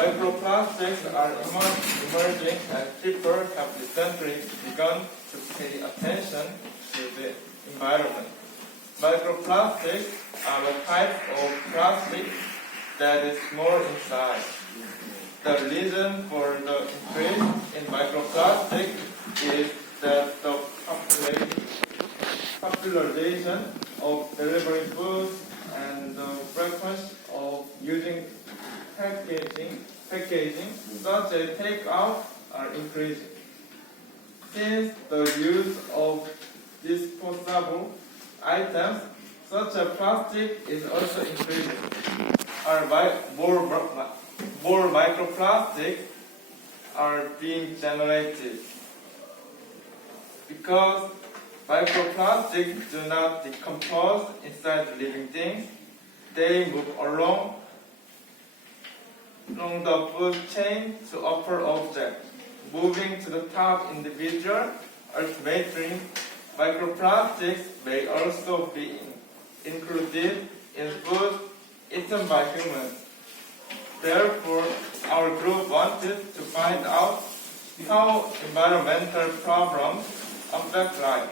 Microplastics are emerging and people have recently begun to pay attention to the environment. Microplastics are a type of plastic that is small in size. The reason for the increase in microplastic is that the popularization of delivering food and the frequency of using packaging such as takeout are increasing. Since the use of disposable items such as plastic is also increasing, more microplastics are being generated. Because microplastics do not decompose inside living things, they move along the food chain to upper objects, moving to the top individual. Ultimately, microplastics may also be included in food eaten by humans. Therefore, our group wanted to find out how environmental problems affect life.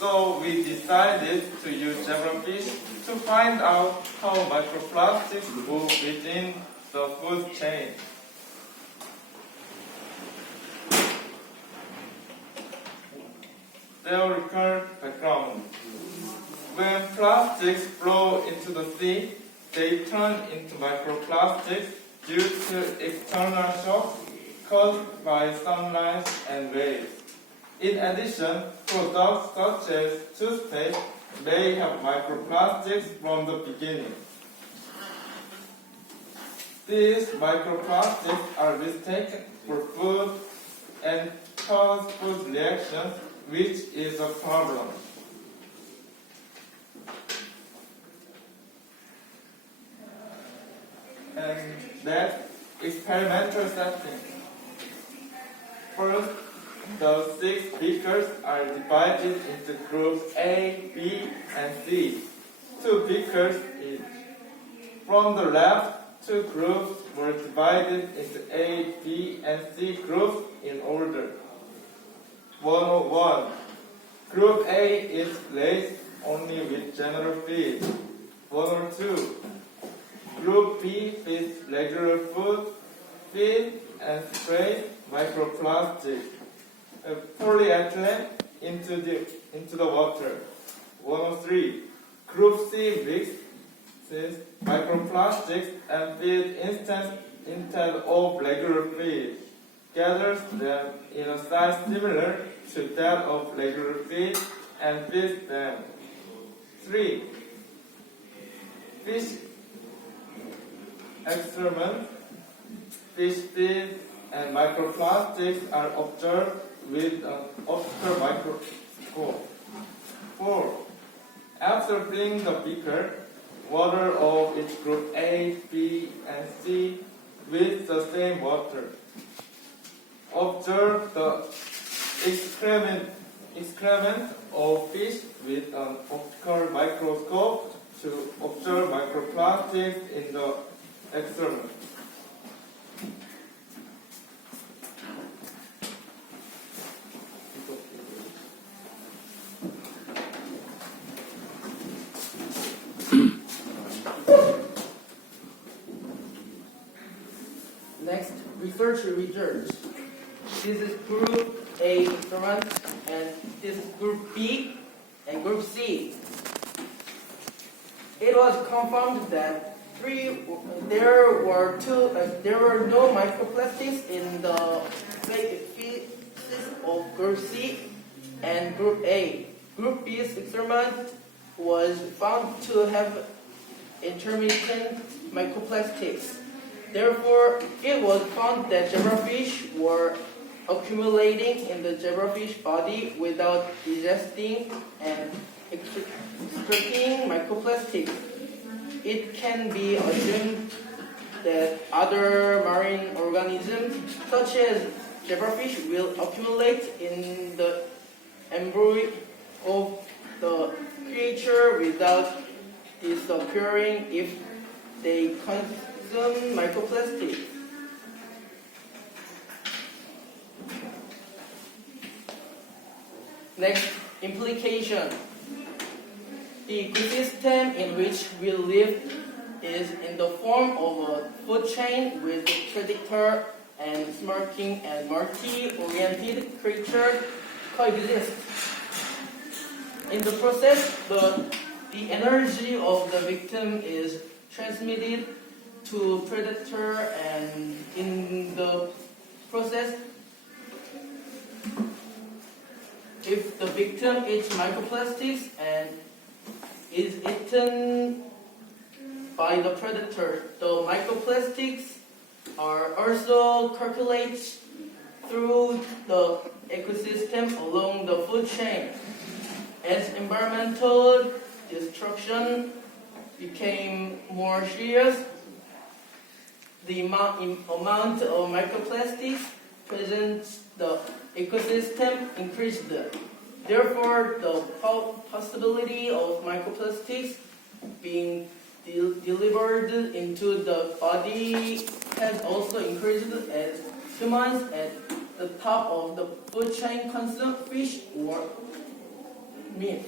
So we decided to use zebrafish to find out how microplastics move within the food chain. Theoretical background. When plastics flow into the sea, they turn into microplastics due to external shocks caused by sunlight and waves. In addition, products such as toothpaste may have microplastics from the beginning. These microplastics are mistaken for food and cause food reactions, which is a problem. And that experimental setting. First, the 6 beakers are divided into groups A, B, and C. 2 beakers each. From the left, 2 groups were divided into A, B, and C groups in order. 101. Group A is laced only with general feed. 102. Group B feeds regular food, feed, and sprays microplastics, polyethylene into the water. 103. Group C mixes microplastics and feed instead of regular feed, gathers them in a size similar to that of regular feed, and feeds them. 3. Fish excrement, fish feed, and microplastics are observed with an optical microscope. 4. After filling the beaker, water of each group A, B, and C with the same water. Observe the excrement of fish with an optical microscope to observe microplastics in the excrement. Next, research. This is group A experiment, and this is group B and group C. It was confirmed that there were no microplastics in the feces of group C and group A. Group B's experiment was found to have intermittent microplastics. Therefore, it was found that zebrafish were accumulating in the zebrafish body without digesting and excreting microplastics. It can be assumed that other marine organisms, such as zebrafish, will accumulate in the embryo of the creature without disappearing if they consume microplastics. Next, implication. The ecosystem in which we live is in the form of a food chain with predator and smirking and multi-oriented creatures coexist. In the process, the energy of the victim is transmitted to predator, and in the process, if the victim eats microplastics and is eaten by the predator, the microplastics are also circulate through the ecosystem along the food chain. As environmental destruction became more serious, the amount of microplastics present in the ecosystem increased. Therefore, the possibility of microplastics being delivered into the body has also increased as humans at the top of the food chain consume fish or meat.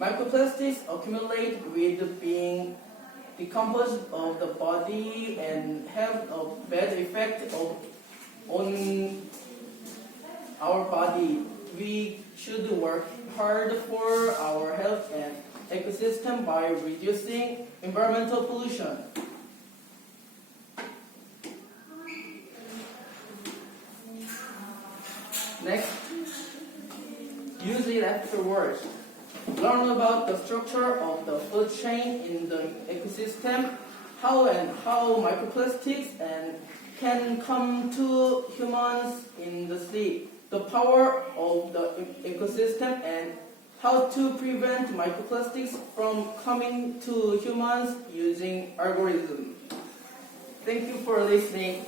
Microplastics accumulate with being decomposed of the body and have a bad effect on our body. We should work hard for our health and ecosystem by reducing environmental pollution. Next, use it afterwards. Learn about the structure of the food chain in the ecosystem, how microplastics can come to humans in the sea, the power of the ecosystem, and how to prevent microplastics from coming to humans using algorithms. Thank you for listening.